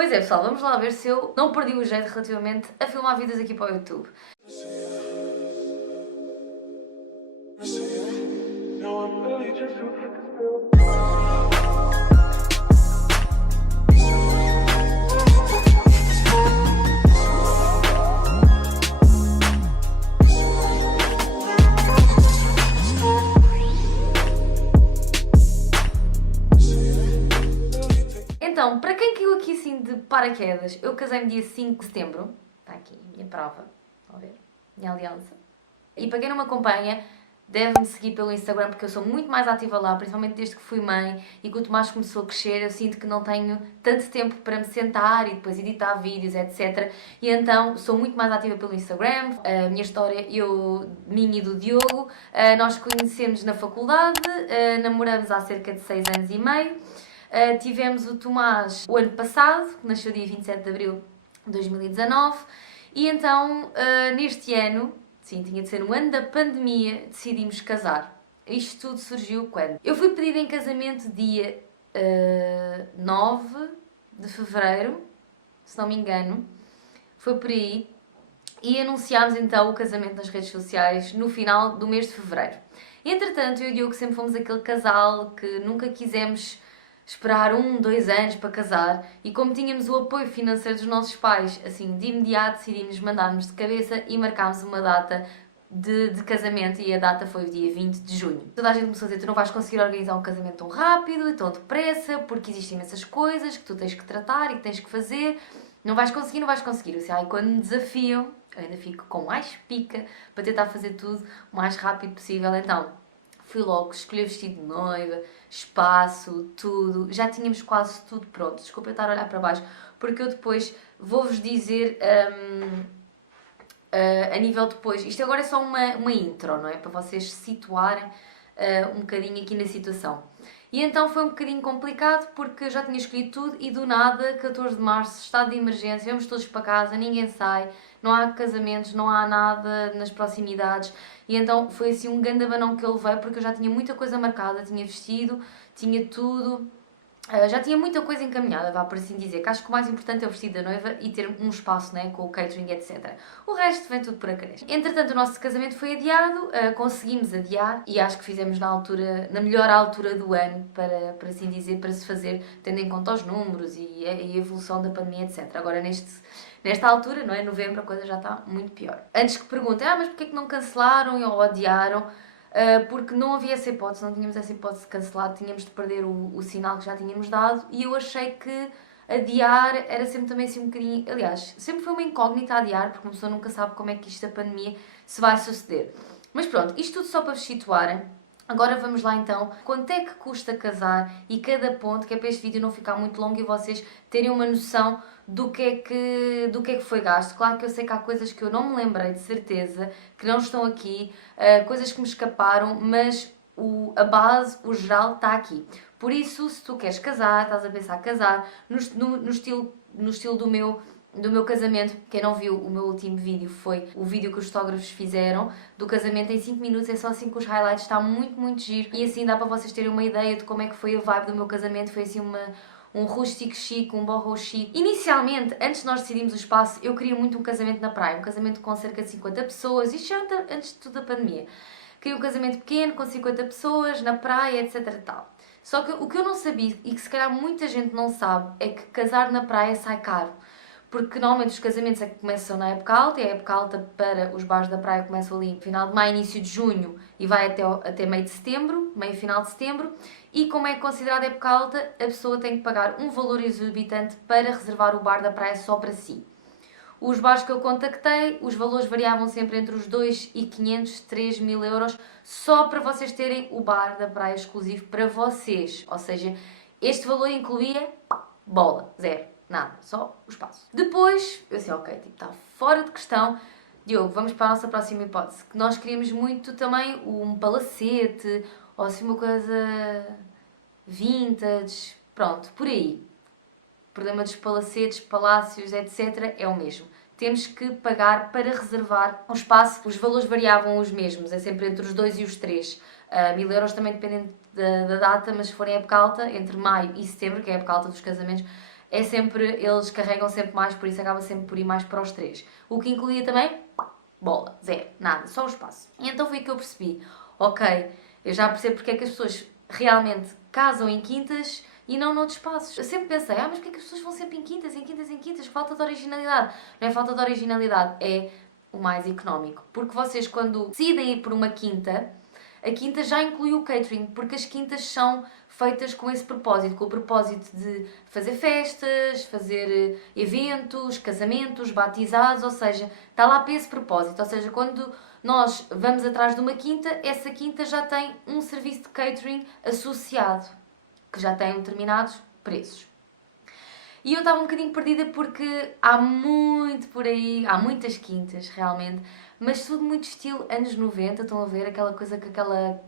Pois é, pessoal, vamos lá ver se eu não perdi o jeito relativamente a filmar vídeos aqui para o YouTube. Então, para quem caiu aqui assim de paraquedas, eu casei-me dia 5 de setembro. Está aqui a minha prova, estão a ver? Minha aliança. E para quem não me acompanha, deve-me seguir pelo Instagram porque eu sou muito mais ativa lá, principalmente desde que fui mãe e que o Tomás começou a crescer, eu sinto que não tenho tanto tempo para me sentar e depois editar vídeos, etc. E então sou muito mais ativa pelo Instagram. A minha história, minha e do Diogo, nós conhecemos na faculdade, namoramos há cerca de 6 anos e meio. Tivemos o Tomás o ano passado, que nasceu dia 27 de abril de 2019, e então neste ano, sim, tinha de ser no ano da pandemia, decidimos casar. Isto tudo surgiu quando? Eu fui pedida em casamento dia 9 de fevereiro, se não me engano, foi por aí, e anunciámos então o casamento nas redes sociais no final do mês de fevereiro. Entretanto, eu e o Diogo sempre fomos aquele casal que nunca quisemos esperar 2 anos para casar e como tínhamos o apoio financeiro dos nossos pais, assim, de imediato decidimos mandar-nos de cabeça e marcámos uma data de casamento e a data foi o dia 20 de junho. Toda a gente começou a dizer, tu não vais conseguir organizar um casamento tão rápido e tão depressa porque existem imensas coisas que tu tens que tratar e que tens que fazer. Não vais conseguir, não vais conseguir. Eu sei, ai, quando me desafiam, eu ainda fico com mais pica para tentar fazer tudo o mais rápido possível. Então, fui logo escolher vestido de noiva, espaço, tudo. Já tínhamos quase tudo pronto. Desculpa eu estar a olhar para baixo, porque eu depois vou-vos dizer a nível depois. Isto agora é só uma intro, não é? Para vocês se situarem um bocadinho aqui na situação. E então foi um bocadinho complicado porque eu já tinha escolhido tudo e do nada, 14 de março, estado de emergência, vamos todos para casa, ninguém sai, não há casamentos, não há nada nas proximidades. E então foi assim um grande abanão que eu levei porque eu já tinha muita coisa marcada, tinha vestido, tinha tudo. Já tinha muita coisa encaminhada, vá por assim dizer, que acho que o mais importante é o vestido da noiva e ter um espaço, né, com o catering, etc. O resto vem tudo por acréscimo. Entretanto, o nosso casamento foi adiado, conseguimos adiar e acho que fizemos na altura, na melhor altura do ano, para assim dizer, para se fazer, tendo em conta os números e a evolução da pandemia, etc. Agora, nesta altura, não é, novembro, a coisa já está muito pior. Antes que perguntem, mas porquê que não cancelaram ou adiaram? Porque não havia essa hipótese, não tínhamos essa hipótese de cancelar, tínhamos de perder o sinal que já tínhamos dado e eu achei que adiar era sempre também assim um bocadinho... Aliás, sempre foi uma incógnita adiar, porque uma pessoa nunca sabe como é que isto da pandemia se vai suceder. Mas pronto, isto tudo só para vos situarem. Agora vamos lá então, quanto é que custa casar e cada ponto, que é para este vídeo não ficar muito longo e vocês terem uma noção do que é que foi gasto. Claro que eu sei que há coisas que eu não me lembrei de certeza, que não estão aqui, coisas que me escaparam, mas a base, o geral, está aqui. Por isso, se tu queres casar, estás a pensar casar, no estilo do meu casamento, quem não viu o meu último vídeo foi o vídeo que os fotógrafos fizeram do casamento em 5 minutos, é só assim com os highlights, está muito, muito giro e assim dá para vocês terem uma ideia de como é que foi a vibe do meu casamento, foi assim um rústico chique, um boho chique. Inicialmente, antes de nós decidirmos o espaço, eu queria muito um casamento na praia, um casamento com cerca de 50 pessoas, isto já antes de tudo a pandemia. Queria um casamento pequeno, com 50 pessoas, na praia, etc e tal. Só que o que eu não sabia, e que se calhar muita gente não sabe, é que casar na praia sai caro. Porque normalmente os casamentos é que começam na época alta, e a época alta para os bares da praia começam ali no final de maio, início de junho e vai até meio de setembro, meio final de setembro. E como é considerada época alta, a pessoa tem que pagar um valor exorbitante para reservar o bar da praia só para si. Os bares que eu contactei, os valores variavam sempre entre os 2.500 e 3.000 euros, só para vocês terem o bar da praia exclusivo para vocês. Ou seja, este valor incluía bola, zero. Nada, só o espaço. Depois, eu assim, ok, tipo, está fora de questão. Diogo, vamos para a nossa próxima hipótese. Que nós queríamos muito também um palacete, ou assim uma coisa vintage, pronto, por aí. O problema dos palacetes, palácios, etc. é o mesmo. Temos que pagar para reservar um espaço. Os valores variavam os mesmos, é sempre entre os 2 e os 3. 1.000 euros também dependendo da data, mas se for em época alta, entre maio e setembro, que é a época alta dos casamentos, é sempre, eles carregam sempre mais, por isso acaba sempre por ir mais para os 3. O que incluía também, bola, zero, nada, só o espaço. E então foi que eu percebi, ok, eu já percebo porque é que as pessoas realmente casam em quintas e não noutros espaços. Eu sempre pensei, mas porque é que as pessoas vão sempre em quintas, em quintas, em quintas? Falta de originalidade. Não é falta de originalidade, é o mais económico. Porque vocês, quando decidem ir por uma quinta, a quinta já inclui o catering, porque as quintas são feitas com esse propósito, com o propósito de fazer festas, fazer eventos, casamentos, batizados, ou seja, está lá para esse propósito. Ou seja, quando nós vamos atrás de uma quinta, essa quinta já tem um serviço de catering associado, que já tem determinados preços. E eu estava um bocadinho perdida porque há muito por aí, há muitas quintas realmente, mas tudo muito estilo anos 90, estão a ver aquela coisa com aquela...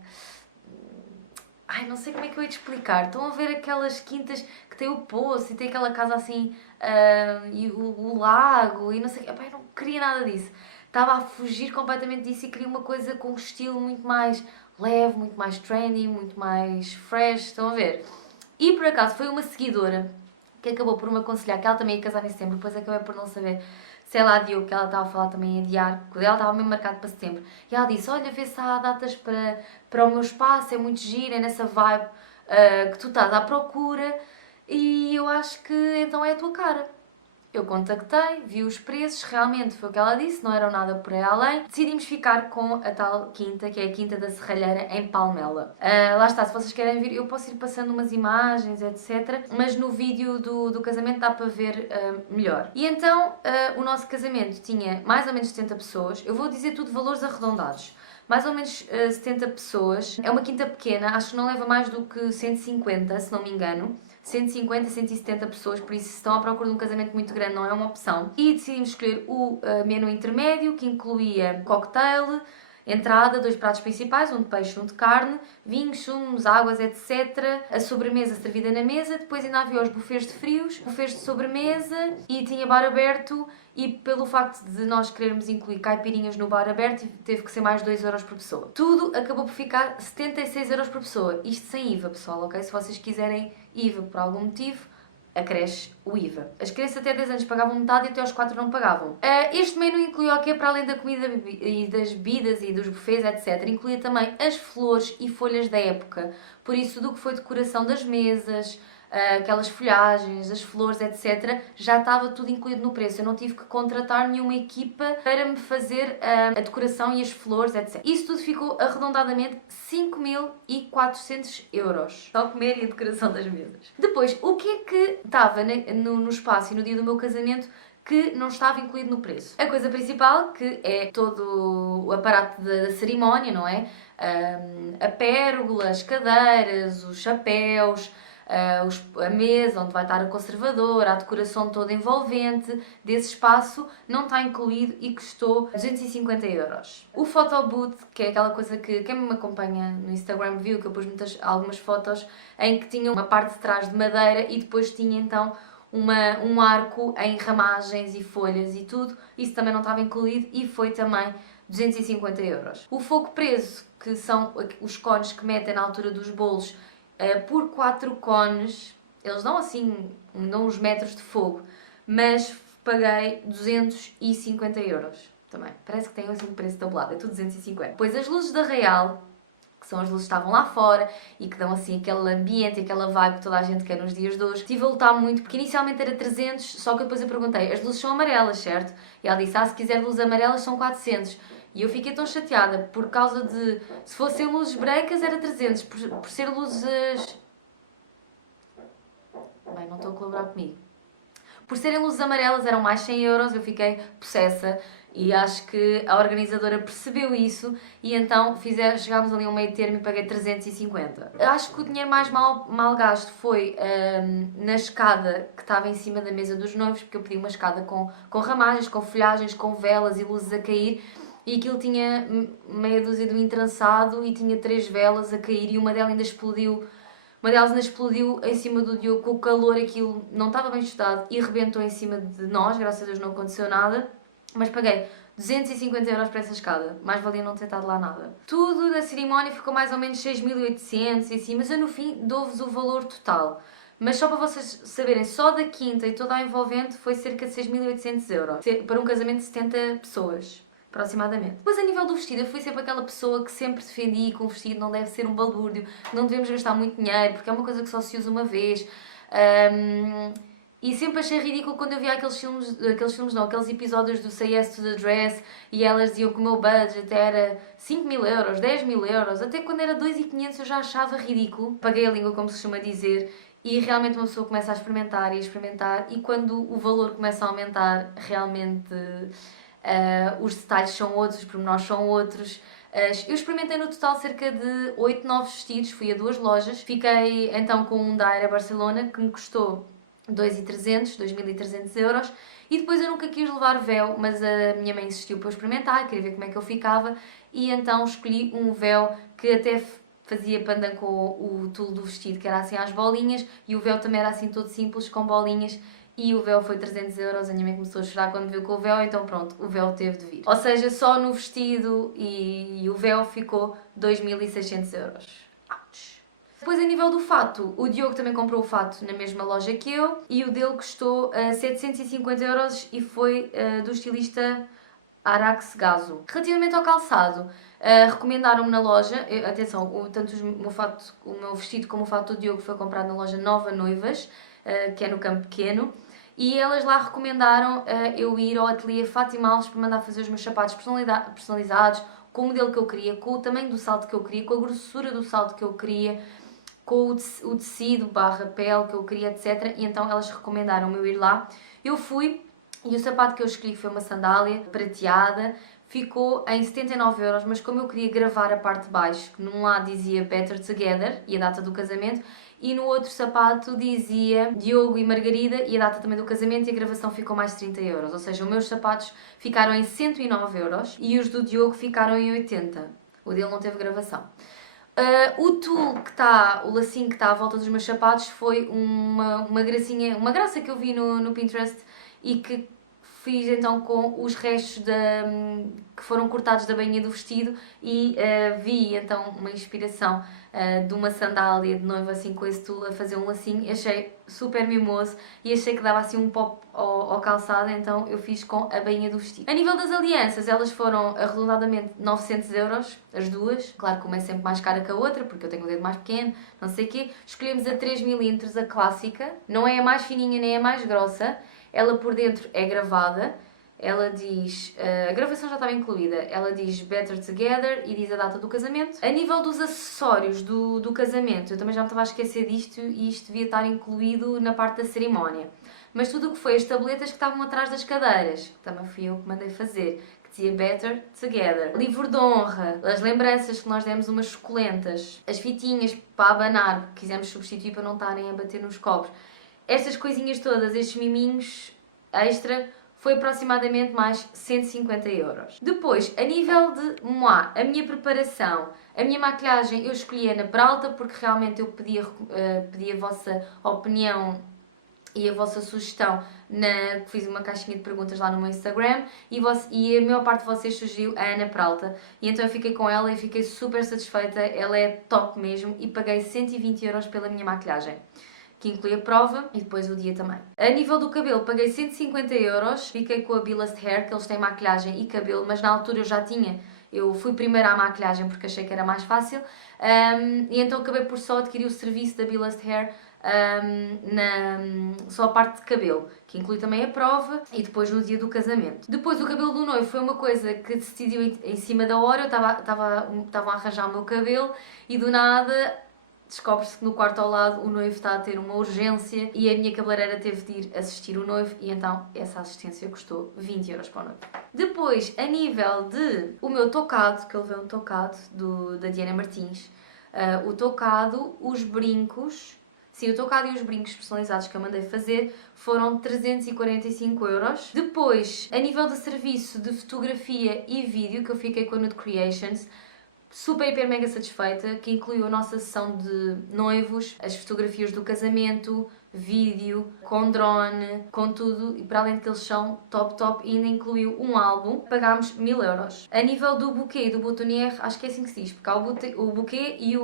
Ai, não sei como é que eu ia te explicar. Estão a ver aquelas quintas que tem o poço e tem aquela casa assim, e o lago e não sei o quê. Epá, eu não queria nada disso. Estava a fugir completamente disso e queria uma coisa com um estilo muito mais leve, muito mais trendy, muito mais fresh. Estão a ver? E por acaso foi uma seguidora que acabou por me aconselhar que ela também ia casar em setembro, depois acabei por não saber se ela adiou, que ela estava a falar também em adiar, porque ela estava mesmo marcado para setembro. E ela disse, olha, vê se há datas para o meu espaço, é muito gira, é nessa vibe que tu estás à procura, e eu acho que então é a tua cara. Eu contactei, vi os preços, realmente foi o que ela disse, não eram nada por aí além. Decidimos ficar com a tal quinta, que é a Quinta da Serralheira, em Palmela. Lá está, se vocês querem vir, eu posso ir passando umas imagens, etc. Mas no vídeo do casamento dá para ver melhor. E então, o nosso casamento tinha mais ou menos 70 pessoas. Eu vou dizer tudo valores arredondados. Mais ou menos 70 pessoas. É uma quinta pequena, acho que não leva mais do que 150, se não me engano. 150, 170 pessoas, por isso se estão à procura de um casamento muito grande não é uma opção. E decidimos escolher o menu intermédio, que incluía cocktail, entrada, 2 pratos principais, um de peixe e um de carne, vinhos, sumos, águas, etc. A sobremesa servida na mesa, depois ainda havia os buffets de frios, buffets de sobremesa e tinha bar aberto. E pelo facto de nós querermos incluir caipirinhas no bar aberto, teve que ser mais 2 euros por pessoa. Tudo acabou por ficar 76 euros por pessoa. Isto sem IVA, pessoal, ok? Se vocês quiserem IVA por algum motivo, acresce o IVA. As crianças até 10 anos pagavam metade e até aos 4 não pagavam. Este menu incluía o quê? Para além da comida e das bebidas e dos buffets, etc. Incluía também as flores e folhas da época. Por isso, do que foi decoração das mesas, aquelas folhagens, as flores, etc. Já estava tudo incluído no preço. Eu não tive que contratar nenhuma equipa para me fazer a decoração e as flores, etc. Isso tudo ficou arredondadamente 5.400 euros. Só comer e a decoração das mesas. Depois, o que é que estava no espaço e no dia do meu casamento que não estava incluído no preço? A coisa principal, que é todo o aparato da cerimónia, não é? A pérgola, as cadeiras, os chapéus, a mesa onde vai estar a conservadora, a decoração toda envolvente desse espaço não está incluído e custou 250 euros. O photobooth, que é aquela coisa que quem me acompanha no Instagram viu, que eu pus algumas fotos em que tinha uma parte de trás de madeira e depois tinha então um arco em ramagens e folhas e tudo, isso também não estava incluído e foi também 250 euros. O fogo preso, que são os cones que metem na altura dos bolos, por 4 cones, eles dão assim, dão uns metros de fogo, mas paguei 250 euros também. Parece que tem assim um preço tabulado, é tudo 250. Depois as luzes da Real, que são as luzes que estavam lá fora e que dão assim aquele ambiente, aquela vibe que toda a gente quer nos dias de hoje. Estive a lutar muito, porque inicialmente era 300, só que depois eu perguntei, as luzes são amarelas, certo? E ela disse, se quiser luzes amarelas são 400. E eu fiquei tão chateada por causa de... Se fossem luzes brancas era 300, por ser luzes... Bem, não estão a colaborar comigo. Por serem luzes amarelas eram mais 100 euros, eu fiquei possessa. E acho que a organizadora percebeu isso e então chegámos ali a um meio termo e paguei 350. Acho que o dinheiro mais mal gasto foi na escada que estava em cima da mesa dos noivos, porque eu pedi uma escada com ramagens, com folhagens, com velas e luzes a cair. E aquilo tinha meia dúzia de um entrançado e tinha 3 velas a cair e uma delas ainda explodiu. Uma delas ainda explodiu em cima do Diogo com o calor, aquilo não estava bem ajustado e rebentou em cima de nós, graças a Deus não aconteceu nada. Mas paguei 250 euros para essa escada, mais valia não ter estado lá nada. Tudo da cerimónia ficou mais ou menos 6.800 e assim, mas eu no fim dou-vos o valor total. Mas só para vocês saberem, só da quinta e toda a envolvente foi cerca de 6.800 euros. Para um casamento de 70 pessoas, aproximadamente. Mas a nível do vestido, eu fui sempre aquela pessoa que sempre defendi que um vestido não deve ser um balbúrdio, não devemos gastar muito dinheiro, porque é uma coisa que só se usa uma vez. E sempre achei ridículo quando eu via aqueles episódios do Say Yes to the Dress e elas diziam que o meu budget era 5.000 euros, 10.000 euros, até quando era 2.500 eu já achava ridículo. Paguei a língua, como se costuma dizer, e realmente uma pessoa começa a experimentar e quando o valor começa a aumentar, realmente os detalhes são outros, os pormenores são outros. Eu experimentei no total cerca de 8, 9 vestidos, fui a 2 lojas. Fiquei então com um da Aira Barcelona que me custou 2.300 euros, e depois eu nunca quis levar véu, mas a minha mãe insistiu para eu experimentar, queria ver como é que eu ficava, e então escolhi um véu que até fazia pandan com o tulle do vestido, que era assim às bolinhas, e o véu também era assim todo simples, com bolinhas, e o véu foi 300 euros, a minha mãe começou a chorar quando viu com o véu, então pronto, o véu teve de vir. Ou seja, só no vestido e o véu ficou 2.600 euros. Depois, a nível do fato, o Diogo também comprou o fato na mesma loja que eu e o dele custou 750 euros e foi do estilista Arax Gazo. Relativamente ao calçado, recomendaram-me na loja, atenção, tanto o meu vestido como o fato do Diogo foi comprado na loja Nova Noivas, que é no Campo Pequeno, e elas lá recomendaram eu ir ao ateliê Fátima Alves para mandar fazer os meus sapatos personalizados, com o modelo que eu queria, com o tamanho do salto que eu queria, com a grossura do salto que eu queria, com o tecido barra pele que eu queria, etc. E então elas recomendaram-me eu ir lá. Eu fui e o sapato que eu escolhi foi uma sandália prateada, ficou em 79 euros, mas como eu queria gravar a parte de baixo, que num lado dizia Better Together e a data do casamento, e no outro sapato dizia Diogo e Margarida e a data também do casamento, e a gravação ficou mais 30 euros. Ou seja, os meus sapatos ficaram em 109 euros e os do Diogo ficaram em 80. O dele não teve gravação. O tulle que está, o lacinho que está à volta dos meus sapatos foi uma gracinha, uma graça que eu vi no Pinterest e que fiz então com os restos que foram cortados da bainha do vestido e vi então uma inspiração de uma sandália de noiva assim com esse tulle a fazer um lacinho. Achei super mimoso e achei que dava assim um pop ao calçado, então eu fiz com a bainha do vestido. A nível das alianças, elas foram arredondadamente 900 euros, as duas. Claro que uma é sempre mais cara que a outra, porque eu tenho um dedo mais pequeno, não sei o quê. Escolhemos a 3mm, a clássica. Não é a mais fininha nem a mais grossa. Ela por dentro é gravada. Ela diz, a gravação já estava incluída, ela diz Better Together e diz a data do casamento. A nível dos acessórios do casamento, eu também já me estava a esquecer disto e isto devia estar incluído na parte da cerimónia. Mas tudo o que foi as tabletas que estavam atrás das cadeiras, que também fui eu que mandei fazer, que dizia Better Together. Livro de honra, as lembranças que nós demos umas suculentas, as fitinhas para abanar, que quisemos substituir para não estarem a bater nos copos. Estas coisinhas todas, estes miminhos extra, foi aproximadamente mais 150 euros. Depois, a nível de moi, a minha preparação, a minha maquilhagem, eu escolhi na Peralta porque realmente eu pedi a vossa opinião e a vossa sugestão, fiz uma caixinha de perguntas lá no meu Instagram e a maior parte de vocês sugeriu a Ana Peralta e então eu fiquei com ela e fiquei super satisfeita, ela é top mesmo e paguei 120 euros pela minha maquilhagem, que inclui a prova e depois o dia também. A nível do cabelo, paguei 150 euros, fiquei com a Billast Hair, que eles têm maquilhagem e cabelo, mas na altura eu fui primeiro à maquilhagem porque achei que era mais fácil, e então acabei por só adquirir o serviço da Billast Hair, só a parte de cabelo, que inclui também a prova e depois no dia do casamento. Depois o cabelo do noivo foi uma coisa que decidiu em cima da hora, eu estava a arranjar o meu cabelo e do nada descobre-se que no quarto ao lado o noivo está a ter uma urgência e a minha cabeleireira teve de ir assistir o noivo e então essa assistência custou 20 euros para o noivo. Depois, a nível de o meu tocado, que eu levei um tocado da Diana Martins, o tocado, os brincos, sim, o tocado e os brincos personalizados que eu mandei fazer foram 345 euros. Depois, a nível de serviço de fotografia e vídeo, que eu fiquei com a Nude Creations, super, hiper, mega satisfeita, que incluiu a nossa sessão de noivos, as fotografias do casamento, vídeo, com drone, com tudo, e para além de que eles são top, e ainda incluiu um álbum. Pagámos 1.000 euros. A nível do buquê e do boutonnière, acho que é assim que se diz, porque há o buquê e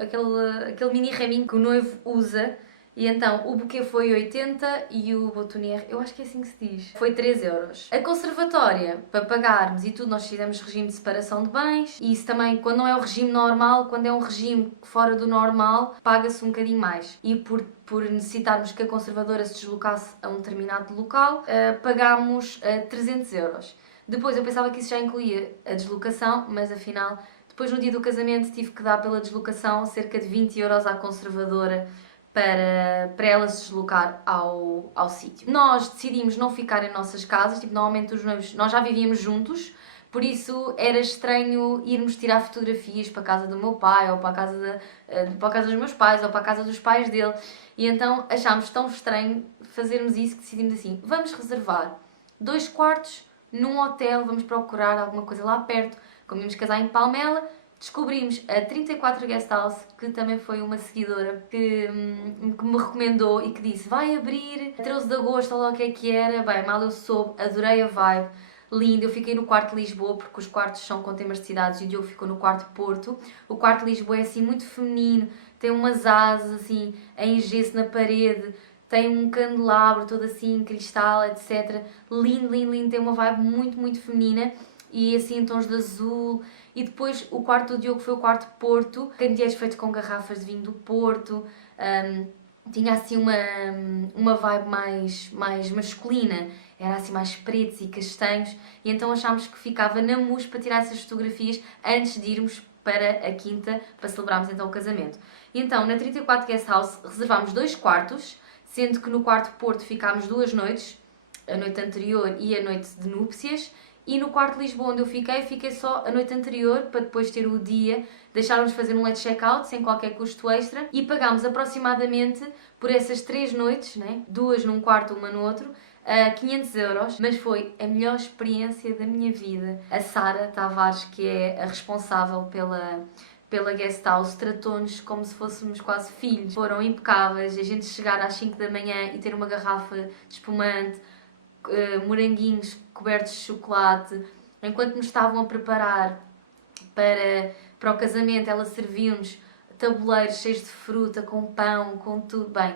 aquele mini raminho que o noivo usa, E então o buquê foi 80 e o botonier, eu acho que é assim que se diz, foi 3 euros. A conservatória, para pagarmos e tudo, nós fizemos regime de separação de bens. E isso também, quando não é o regime normal, quando é um regime fora do normal, paga-se um bocadinho mais. E por necessitarmos que a conservadora se deslocasse a um determinado local, pagámos 300 euros. Depois eu pensava que isso já incluía a deslocação, mas afinal, depois no dia do casamento tive que dar pela deslocação cerca de 20 euros à conservadora para ela se deslocar ao sítio. Nós decidimos não ficar em nossas casas, tipo, normalmente os noivos, nós já vivíamos juntos, por isso era estranho irmos tirar fotografias para a casa do meu pai, ou para a casa dos meus pais, ou para a casa dos pais dele. E então achámos tão estranho fazermos isso que decidimos assim, vamos reservar 2 quartos num hotel, vamos procurar alguma coisa lá perto, como íamos casar em Palmela. Descobrimos a 34 Guest House, que também foi uma seguidora que me recomendou e que disse vai abrir 13 de agosto, ou lá o que era. Bem, mal eu soube, adorei a vibe, lindo. Eu fiquei no quarto de Lisboa, porque os quartos são com temas de cidades e o Diogo ficou no quarto de Porto. O quarto de Lisboa é assim muito feminino, tem umas asas assim em gesso na parede, tem um candelabro todo assim em cristal, etc. Lindo, lindo, lindo, tem uma vibe muito, muito feminina e assim em tons de azul. E depois o quarto do Diogo foi o quarto Porto, candeeiros feitos com garrafas de vinho do Porto, tinha assim uma vibe mais masculina, era assim mais pretos e castanhos, e então achámos que ficava na mus para tirar essas fotografias antes de irmos para a quinta, para celebrarmos então o casamento. E então na 34 Guest House reservámos 2 quartos, sendo que no quarto Porto ficámos 2 noites, a noite anterior e a noite de núpcias, e no quarto de Lisboa onde eu fiquei só a noite anterior, para depois ter o dia, deixaram-nos fazer um late check-out, sem qualquer custo extra, e pagámos aproximadamente, por essas 3 noites, né? 2 num quarto, uma no outro, 500 euros, mas foi a melhor experiência da minha vida. A Sara Tavares, que é a responsável pela guest house, tratou-nos como se fôssemos quase filhos. Foram impecáveis, a gente chegar às 5 da manhã e ter uma garrafa de espumante, moranguinhos cobertos de chocolate, enquanto nos estavam a preparar para o casamento, ela serviu-nos tabuleiros cheios de fruta, com pão, com tudo. Bem,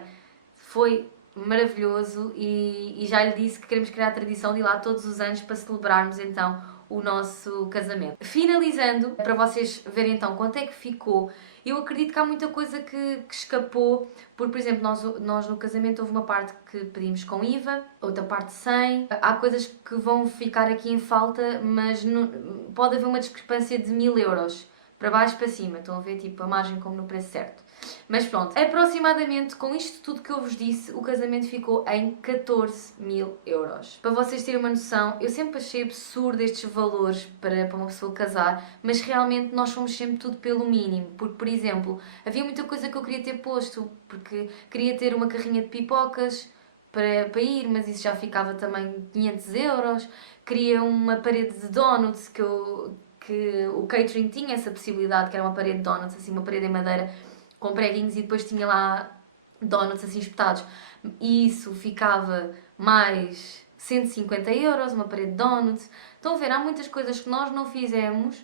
foi maravilhoso e já lhe disse que queremos criar a tradição de ir lá todos os anos para celebrarmos então o nosso casamento. Finalizando, para vocês verem então quanto é que ficou, eu acredito que há muita coisa que escapou, porque, por exemplo, nós no casamento houve uma parte que pedimos com IVA, outra parte sem. Há coisas que vão ficar aqui em falta, mas não, pode haver uma discrepância de 1000 euros, para baixo para cima, estão a ver tipo a margem como no preço certo. Mas pronto, aproximadamente com isto tudo que eu vos disse, o casamento ficou em 14 mil euros. Para vocês terem uma noção, eu sempre achei absurdo estes valores para uma pessoa casar, mas realmente nós fomos sempre tudo pelo mínimo. Porque, por exemplo, havia muita coisa que eu queria ter posto, porque queria ter uma carrinha de pipocas para ir, mas isso já ficava também 500 euros. Queria uma parede de donuts, que o catering tinha essa possibilidade, que era uma parede de donuts, assim, uma parede em madeira, com preguinhos e depois tinha lá donuts assim espetados. E isso ficava mais 150 euros, uma parede de donuts. Estão a ver, há muitas coisas que nós não fizemos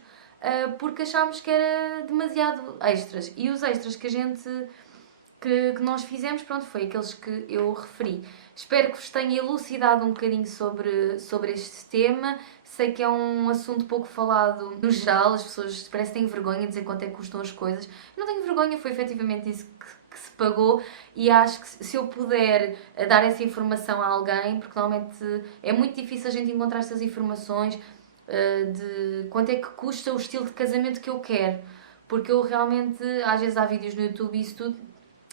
porque achámos que era demasiado extras. E os extras que nós fizemos, pronto, foi aqueles que eu referi. Espero que vos tenha elucidado um bocadinho sobre este tema. Sei que é um assunto pouco falado no geral, as pessoas parecem que têm vergonha de dizer quanto é que custam as coisas. Eu não tenho vergonha, foi efetivamente isso que se pagou e acho que se eu puder dar essa informação a alguém, porque normalmente é muito difícil a gente encontrar essas informações de quanto é que custa o estilo de casamento que eu quero, porque eu realmente, às vezes há vídeos no YouTube e isso tudo,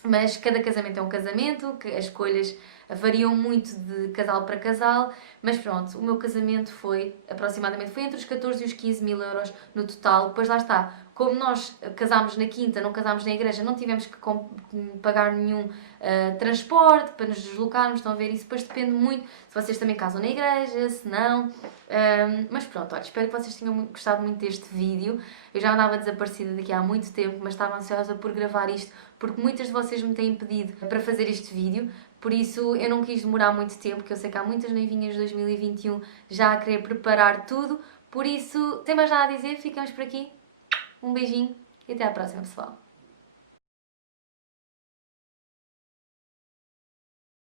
mas cada casamento é um casamento, que as escolhas variam muito de casal para casal, mas pronto, o meu casamento foi entre os 14 e os 15 mil euros no total. Depois lá está, como nós casámos na quinta, não casámos na igreja, não tivemos que pagar nenhum transporte para nos deslocarmos, estão a ver, isso depois depende muito se vocês também casam na igreja, se não, mas pronto, olha, espero que vocês tenham gostado muito deste vídeo. Eu já andava desaparecida daqui há muito tempo, mas estava ansiosa por gravar isto, porque muitas de vocês me têm pedido para fazer este vídeo, por isso eu não quis demorar muito tempo, porque eu sei que há muitas noivinhas de 2021 já a querer preparar tudo, por isso, sem mais nada a dizer, ficamos por aqui. Um beijinho e até à próxima, pessoal.